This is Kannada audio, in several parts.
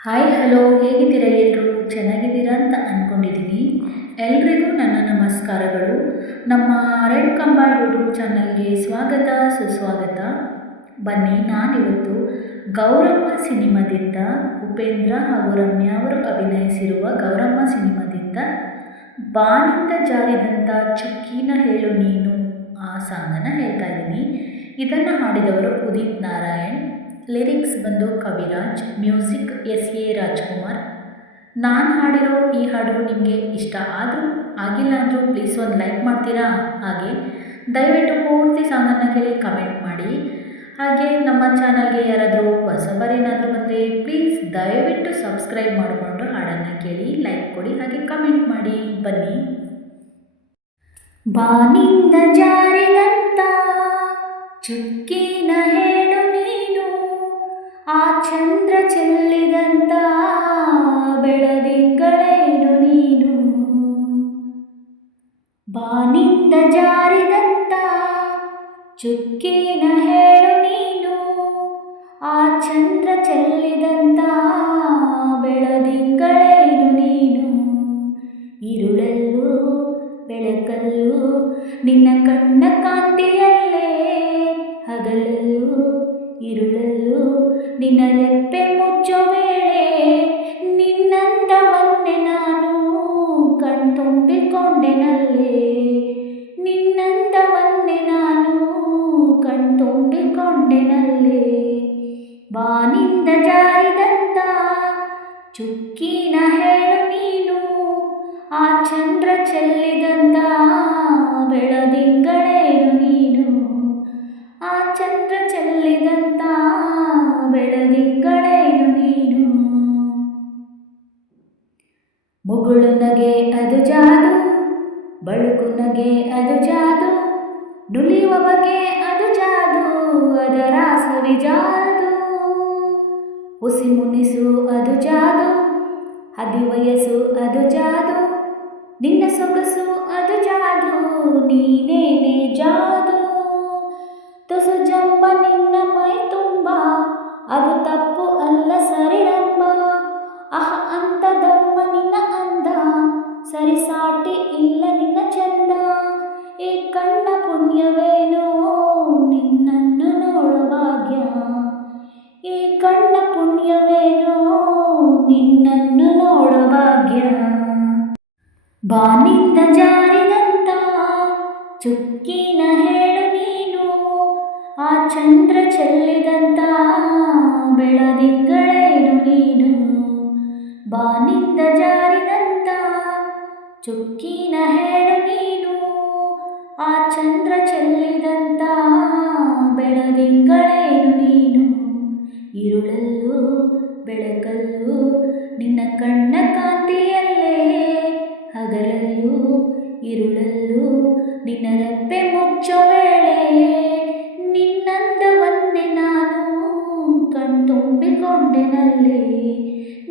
ಹಾಯ್, ಹಲೋ, ಹೇಗಿದ್ದೀರಾ ಎಲ್ಲರೂ ಚೆನ್ನಾಗಿದ್ದೀರಾ ಅಂತ ಅಂದ್ಕೊಂಡಿದ್ದೀನಿ ಎಲ್ರಿಗೂ ನನ್ನ ನಮಸ್ಕಾರಗಳು. ನಮ್ಮ ರೆಡ್ ಕಂಬ ಯೂಟ್ಯೂಬ್ ಚಾನಲ್ಗೆ ಸ್ವಾಗತ, ಸುಸ್ವಾಗತ. ಬನ್ನಿ, ನಾನಿವತ್ತು ಗೌರಮ್ಮ ಸಿನಿಮಾದಿಂದ ಉಪೇಂದ್ರ ಹಾಗೂ ರಮ್ಯಾ ಅವರು ಅಭಿನಯಿಸಿರುವ ಗೌರಮ್ಮ ಸಿನಿಮಾದಿಂದ ಬಾನಿಂದ ಜಾರಿದಂಥ ಚುಕ್ಕಿನ ಹೇಳು ನೀನು ಆ ಸಾಂಗನ್ನು ಹೇಳ್ತಾ ಇದ್ದೀನಿ. ಇದನ್ನು ಹಾಡಿದವರು ಉದಿತ್ ನಾರಾಯಣ್. ಲಿರಿಕ್ಸ್ ಬಂದು Kaviraj, music S A Rajkumar. ನಾನು ಹಾಡಿರೋ ಈ ಹಾಡು ನಿಮಗೆ ಇಷ್ಟ ಆದರೂ ಆಗಿಲ್ಲ ಅಂದರೂ ಪ್ಲೀಸ್ ಒಂದು ಲೈಕ್ ಮಾಡ್ತೀರಾ? ಹಾಗೆ ದಯವಿಟ್ಟು ಪೂರ್ತಿ ಸಾಂಗನ್ನು ಕೇಳಿ ಕಮೆಂಟ್ ಮಾಡಿ. ಹಾಗೆ ನಮ್ಮ ಚಾನಲ್ಗೆ ಯಾರಾದರೂ ಹೊಸಬರೇನಾದರೂ ಬಂದರೆ ಪ್ಲೀಸ್ ದಯವಿಟ್ಟು ಸಬ್ಸ್ಕ್ರೈಬ್ ಮಾಡಿಕೊಂಡು ಹಾಡನ್ನು ಕೇಳಿ ಲೈಕ್ ಕೊಡಿ, ಹಾಗೆ ಕಮೆಂಟ್ ಮಾಡಿ. ಬನ್ನಿ. ಬಾನಿಂದ ಜಾರಿದಂತ ಚುಕ್ಕಿನ ಹೇಳು ಜಾರಿದಂತ ಚುಕ್ಕಿನ ಹೇಳು ನೀನು ಆ ಚಂದ್ರ ಚೆಲ್ಲಿದಂತ ಬೆಳದಿಂಗಳೇನು ನೀನು? ഇരുളല്ലോ ಬೆಳಕಲ್ಲೂ ನಿನ್ನ ಬಾನಿಂದ ಜಾರಿದಂತ ಚುಕ್ಕಿನ ಹೇಳು ನೀನು ಆ ಚಂದ್ರ ಚೆಲ್ಲಿದಂತ ಬೆಳದಿಂಗಳೇನು ನೀನು? ಆ ಚಂದ್ರ ಚೆಲ್ಲಿದಂತ ಬೆಳದಿಂಗಳೇನು ನೀನು? ಮುಗುಳು ನಗೆ ಅದು ಜಾದು, ಬಳುಕು ನಗೆ ಅದು ಜಾದು, ನುಲಿಯುವ ಬಗೆ ಅದು ಜಾದು, ಅದರ ಸವಿ ಜಾದು ಹುಸಿ ಮುನಿಸು ಅದು ಜಾದು ಹದಿವಯಸ್ಸು ಅದು ಜಾದು, ನಿನ್ನ ಸೊಗಸು ಅದು ಜಾದು, ನೀನೇನೆ ಜಾದು. ತುಸು ಜಂಬ ನಿನ್ನ ಮೈ ತುಂಬ, ಅದು ತಪ್ಪು ಅಲ್ಲ ಸರಿರಂಬ. ಅಹ ಬಾನಿಂದ ಜಾರಿದಂತ ಚುಕ್ಕಿನ ಹೇಳು ನೀನು, ಆ ಚಂದ್ರ ಚೆಲ್ಲಿದಂತ ಬೆಳದಿಂಗಳೇನು ನೀನು? ಬಾನಿಂದ ಜಾರಿದಂತ ಚುಕ್ಕಿನ ಹೇಳು ನೀನು, ಆ ಚಂದ್ರ ಚೆಲ್ಲಿದಂತ ಬೆಳದಿಂಗಳೇನು ನೀನು? ಇರುಳಲ್ಲೂ ಬೆಳಕಲ್ಲೂ ನಿನ್ನ ಮುಚ್ಚ ವೇಳೆ ನಿನ್ನಂದವನ್ನೇ ನಾನು ಕಣ್ತುಂಬಿಕೊಂಡೆನಲ್ಲಿ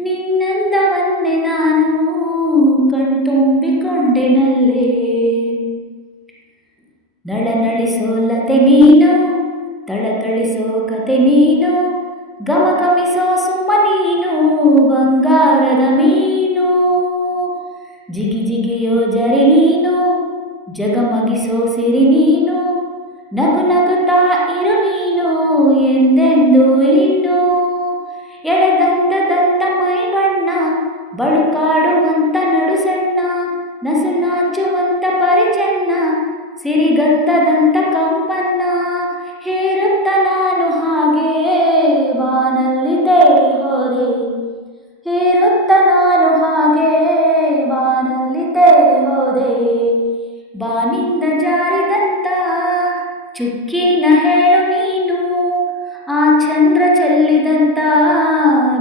ನಿನ್ನಂದವನ್ನೇ ನಾನು ಕಣ್ತುಂಬಿಕೊಂಡೆನಲ್ಲಿ ನಳನಳಿಸೋಲತೆ ನೀನು, ತಳತಳಿಸೋ ಕತೆ ನೀನು ಗಮಗಮಿಸೋ ಸುಮ್ಮ ನೀನು, ಬಂಗಾರದ ಮೀನು. ಜಿಗಿ ಜಿಗಿಯೋ ಜರಿ ಜಗಮಗಿಸೋ ಸಿರಿ ನೀನು, ನಗು ನಗುತ್ತಾ ಇರು ನೀನು ಎಂದೆಂದು ಇನ್ನು. ಎಳೆದಂತ ದಂತ ಮೈ ಬಣ್ಣ, ಬಳುಕಾಡುವಂತ ನಡು ಸಣ್ಣ, ನಸು ನಾಚುವಂತ ಪರಿಚನ್ನ ಸಿರಿಗಂತದಂತ ಕಂಪನ್ನ, ಹೇರುತ್ತ ನಾನು ಹಾಗೆ ಬಾನಲ್ಲಿ ಚುಕ್ಕಿನ ಹೇಳು ನೀನು, ಆ ಚಂದ್ರ ಚೆಲ್ಲಿದಂತ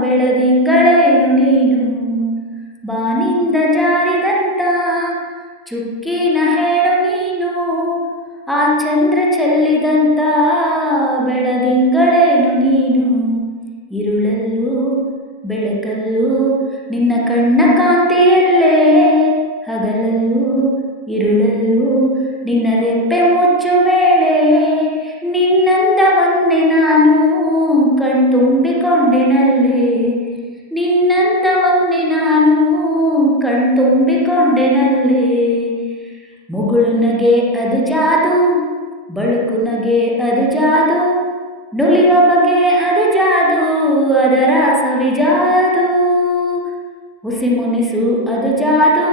ಬೆಳದಿಂಗಳೇನು ನೀನು. ಬಾನಿಂದ ಜಾರಿದಂತ ಚುಕ್ಕಿನ ಹೇಳು ನೀನು, ಆ ಚಂದ್ರ ಚೆಲ್ಲಿದಂತ ಬೆಳದಿಂಗಳೇನು ನೀನು. ಇರುಳಲ್ಲೂ ಬೆಳಕಲ್ಲೂ ನಿನ್ನ ಕಣ್ಣ ಕಾಂತಿಯಲ್ಲೇ, ಹಗಲಲ್ಲೂ ಇರುಳಲ್ಲೂ ನಿನ್ನ ರೆಪ್ಪೆ ಮುಚ್ಚುವೆ. ತುಂಬಿಕೊಂಡೆನಲ್ಲಿ. ಒಂದಿ ನಾನು ಕಣ್ತುಂಬಿಕೊಂಡೆನಲ್ಲಿ. ಮುಗುಳು ನಗೆ ಅದು ಜಾದು, ಬಳುಕು ನಗೆ ಅದು ಜಾದು, ನುಲಿವ ಬಗೆ ಅದು ಜಾದು, ಅದರ ಸವಿಜಾದು ಹುಸಿ ಮುನಿಸು ಅದು ಜಾದು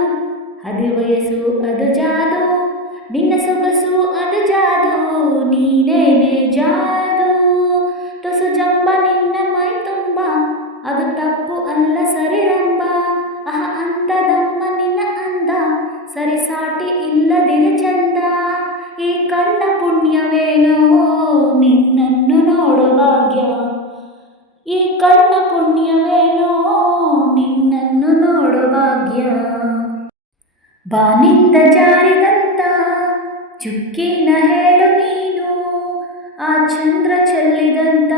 ಹದಿವಯಸು ಅದು ಜಾದು, ನಿನ್ನ ಸೊಗಸು ಅದು ಜಾದು, ನೀನೇನೆ ಜಾದು. ಜಂಬ ನಿನ್ನ ಮೈ ತುಂಬ. ಅದು ತಪ್ಪು ಅಲ್ಲ ಸರಿ ಸರಿರಂಬ. ಅಹ, ಅಂತದಮ್ಮ, ನಿನ್ನ ಅಂದ. ಸರಿ ಸಾಟಿ ಇಲ್ಲದಿರ ಚಂದ. ಈ ಕಣ್ಣ ಪುಣ್ಯವೇನೋ? ನಿನ್ನನ್ನು ನೋಡು ಭಾಗ್ಯ. ಈ ಕಣ್ಣ ಪುಣ್ಯವೇನೋ? ನಿನ್ನನ್ನು ನೋಡು ಭಾಗ್ಯ. ಬಾನಿಂದ ಜಾರಿದಂತ, ಚುಕ್ಕಿನ ಹೇಳು ನೀನು. ಆ ಚಂದ್ರ ಚೆಲ್ಲಿದಂತ